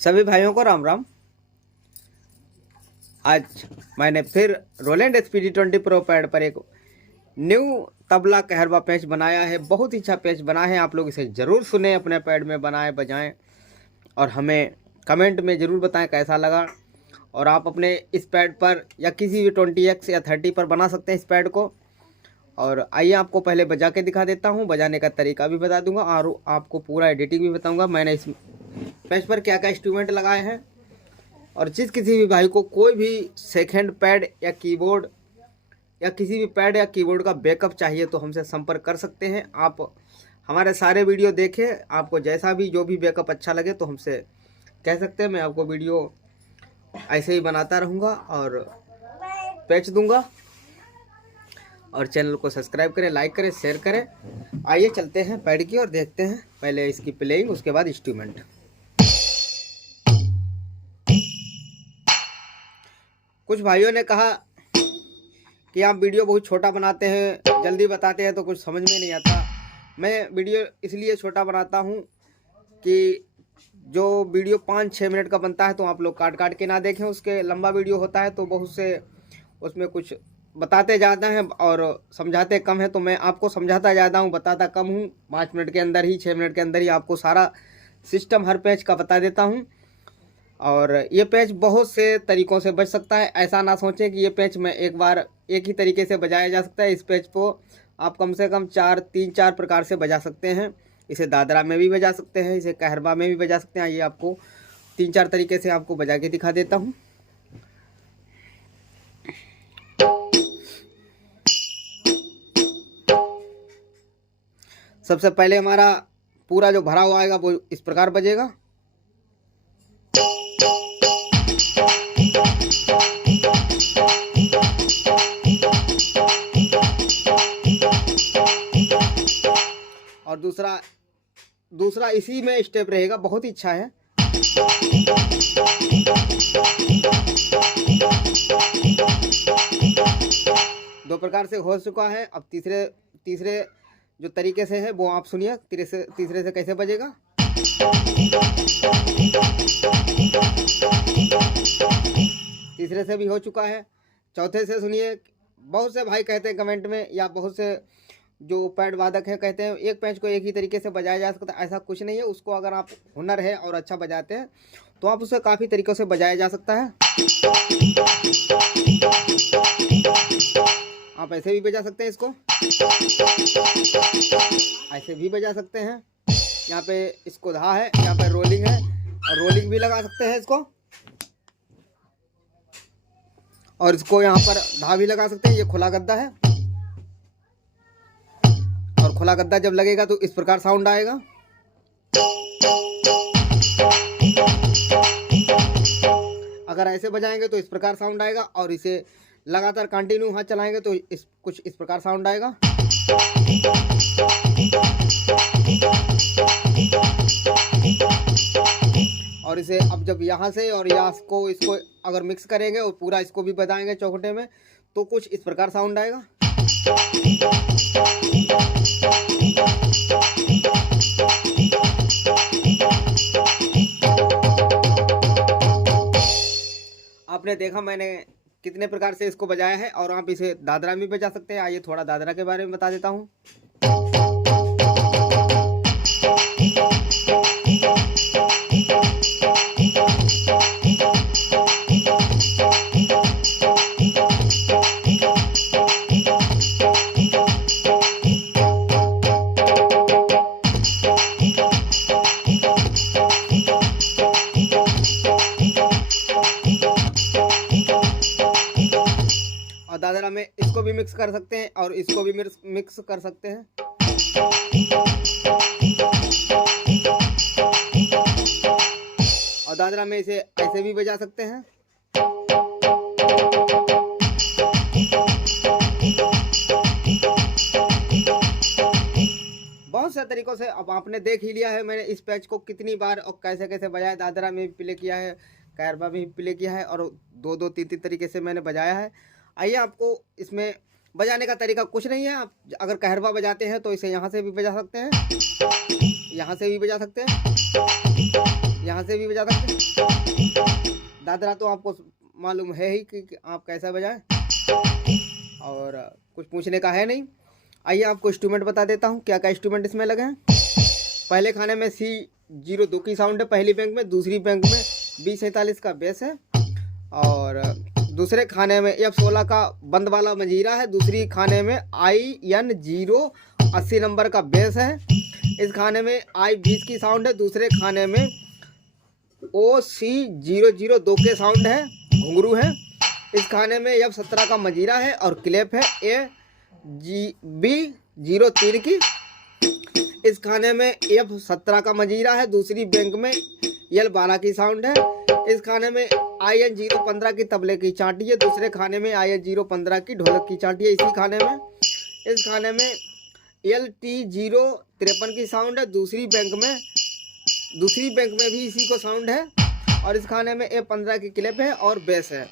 सभी भाइयों को राम राम। आज मैंने फिर रोलैंड SPD20 प्रो पैड पर एक न्यू तबला कहरवा पैच बनाया है। बहुत ही अच्छा पैच बना है, आप लोग इसे ज़रूर सुने, अपने पैड में बनाएं बजाएं और हमें कमेंट में ज़रूर बताएं कैसा लगा। और आप अपने इस पैड पर या किसी भी 20X या 30 पर बना सकते हैं इस पैड को। और आइए आपको पहले बजा के दिखा देता हूँ, बजाने का तरीका भी बता दूंगा और आपको पूरा एडिटिंग भी बताऊंगा मैंने इस पैच पर क्या क्या इंस्ट्रूमेंट लगाए हैं। और जिस किसी भी भाई को कोई भी सेकंड पैड या कीबोर्ड या किसी भी पैड या कीबोर्ड का बैकअप चाहिए तो हमसे संपर्क कर सकते हैं। आप हमारे सारे वीडियो देखें, आपको जैसा भी जो भी बैकअप अच्छा लगे तो हमसे कह सकते हैं। मैं आपको वीडियो ऐसे ही बनाता रहूँगा और पैच दूंगा। और चैनल को सब्सक्राइब करें, लाइक करें, शेयर करें। आइए चलते हैं पैड की और देखते हैं पहले इसकी प्लेइंग, उसके बाद इंस्ट्रूमेंट। कुछ भाइयों ने कहा कि आप वीडियो बहुत छोटा बनाते हैं, जल्दी बताते हैं तो कुछ समझ में नहीं आता। मैं वीडियो इसलिए छोटा बनाता हूं कि जो वीडियो 5-6 मिनट का बनता है तो आप लोग काट काट के ना देखें। उसके लंबा वीडियो होता है तो बहुत से उसमें कुछ बताते ज़्यादा हैं और समझाते कम है। तो मैं आपको समझाता ज़्यादा हूँ, बताता कम हूँ। 5 मिनट के अंदर ही, 6 मिनट के अंदर ही आपको सारा सिस्टम हर पैच का बता देता हूँ। और ये पैच बहुत से तरीक़ों से बज सकता है। ऐसा ना सोचें कि ये पैच में एक बार एक ही तरीके से बजाया जा सकता है। इस पैच को आप कम से कम 3-4 प्रकार से बजा सकते हैं। इसे दादरा में भी बजा सकते हैं, इसे कहरवा में भी बजा सकते हैं। ये आपको 3-4 तरीके से आपको बजा के दिखा देता हूँ। सबसे पहले हमारा पूरा जो भरा हुआ आएगा वो इस प्रकार बजेगा। और दूसरा इसी में स्टेप रहेगा, बहुत ही अच्छा है। दो प्रकार से हो चुका है। अब तीसरे जो तरीके से है वो आप सुनिए। तीसरे से कैसे बजेगा। तीसरे से भी हो चुका है। चौथे से सुनिए। बहुत से भाई कहते हैं कमेंट में, या बहुत से जो पैड वादक हैं कहते हैं एक पैच को एक ही तरीके से बजाया जा सकता है। ऐसा कुछ नहीं है। उसको अगर आप हुनर है और अच्छा बजाते हैं तो आप उसे काफ़ी तरीक़ों से बजाया जा सकता है। आप ऐसे भी बजा सकते हैं, इसको ऐसे भी बजा सकते हैं। यहाँ पे इसको धा है, यहाँ पे रोलिंग है और रोलिंग भी लगा सकते हैं इसको। और इसको यहाँ पर धा भी लगा सकते हैं। ये खुला गद्दा है और खुला गद्दा जब लगेगा तो इस प्रकार साउंड आएगा। अगर ऐसे बजाएंगे तो इस प्रकार साउंड आएगा और इसे लगातार कंटिन्यू हाथ चलाएंगे तो कुछ इस प्रकार साउंड आएगा। और इसे अब जब यहाँ से और यहाँ को इसको अगर मिक्स करेंगे और पूरा इसको भी बजाएंगे चौखटे में तो कुछ इस प्रकार साउंड आएगा। आपने देखा मैंने कितने प्रकार से इसको बजाया है। और आप इसे दादरा में बजा सकते हैं। आइए थोड़ा दादरा के बारे में बता देता हूँ। और दादरा में इसको भी मिक्स कर सकते हैं और इसको भी मिक्स कर सकते हैं। और दादरा में इसे ऐसे भी बजा सकते हैं। बहुत से तरीकों से अब आपने देख ही लिया है मैंने इस पैच को कितनी बार और कैसे कैसे बजाया। दादरा में भी प्ले किया है, कहरवा में भी प्ले किया है और 2-3 तरीके से मैंने बजाया है। आइए आपको इसमें बजाने का तरीका कुछ नहीं है। आप अगर कहरवा बजाते हैं तो इसे यहाँ से भी बजा सकते हैं, यहाँ से भी बजा सकते हैं, यहाँ यहाँ से भी बजा सकते हैं। दादरा तो आपको मालूम है ही कि आप कैसा बजाएं, और कुछ पूछने का है नहीं। आइए आपको इंस्ट्रूमेंट बता देता हूँ क्या क्या इंस्ट्रूमेंट इसमें लगे हैं। पहले खाने में C02 की साउंड है पहली बैंक में, दूसरी बैंक में B47 का बेस है, और दूसरे खाने में F16 का बंद वाला मजीरा है, दूसरी खाने में IN0 80 नंबर का बेस है। इस खाने में I20 की साउंड है, दूसरे खाने में OC002 के साउंड है, घुंघरू है। इस खाने में F17 का मजीरा है और क्लेप है AB03 की। इस खाने में F17 का मजीरा है, दूसरी बैंक में L12 की साउंड है। इस खाने में IN015 की तबले की चांटी है, दूसरे खाने में IN015 की ढोलक की चांटी है इसी खाने में। इस खाने में LT053 की साउंड है, दूसरी बैंक में भी इसी को साउंड है, और इस खाने में A15 की क्लिप है और बेस है,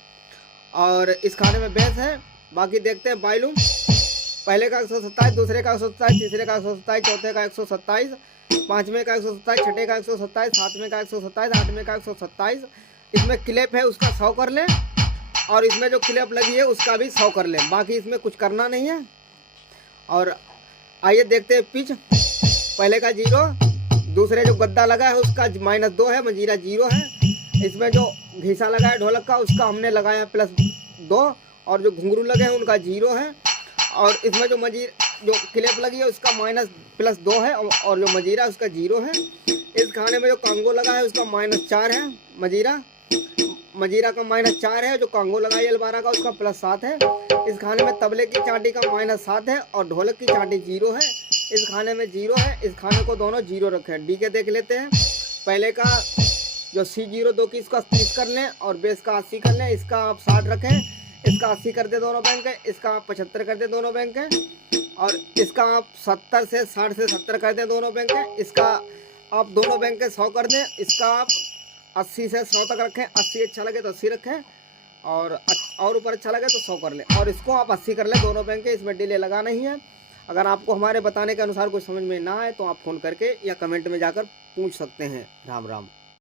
और इस खाने में बेस है। बाकी देखते हैं वायलूम। पहले का 127, दूसरे का 127, तीसरे का 127, चौथे का 127, पाँचवें का 127, छठे का 127, सातवें का 127, आठवें का 127। इसमें क्लिप है उसका 100 कर लें, और इसमें जो क्लिप लगी है उसका भी 100 कर लें। बाकी इसमें कुछ करना नहीं है। और आइए देखते हैं पिच। पहले का 0, दूसरे जो गद्दा लगा है उसका -2 है, मजीरा 0 है। इसमें जो घीसा लगा है ढोलक का उसका हमने लगाया +2, और जो घुंघरू लगे हैं उनका 0 है। और इसमें जो क्लिप लगी है उसका -+2 है, और जो मजीरा उसका 0 है। इस खाने में जो कांगो लगा है उसका -4 है, मजीरा का -4 है, जो कांगो लगा है L12 का उसका +7 है। इस खाने में तबले की चांटी का -7 है, और ढोलक की चांटी 0 है। इस खाने में 0 है। इस खाने को दोनों 0 रखें। डी के देख लेते हैं। पहले का जो C02 की इसका 30 कर लें, और बेस का 80 कर लें। इसका आप 60 रखें, इसका 80 कर दे दोनों बैंक है, इसका आप 75 कर दे दोनों बैंक है, और इसका आप 60 से 70 कर दें दोनों बैंक है। इसका आप दोनों बैंक के 100 कर दें, इसका आप 80 से 100 तक रखें। 80 अच्छा लगे तो 80 रखें, और ऊपर अच्छा लगे तो 100 कर लें, और इसको आप 80 कर लें दोनों बैंक के। इसमें डिले लगा नहीं है। अगर आपको हमारे बताने के अनुसार कुछ समझ में ना आए तो आप फ़ोन करके या कमेंट में जाकर पूछ सकते हैं। राम राम।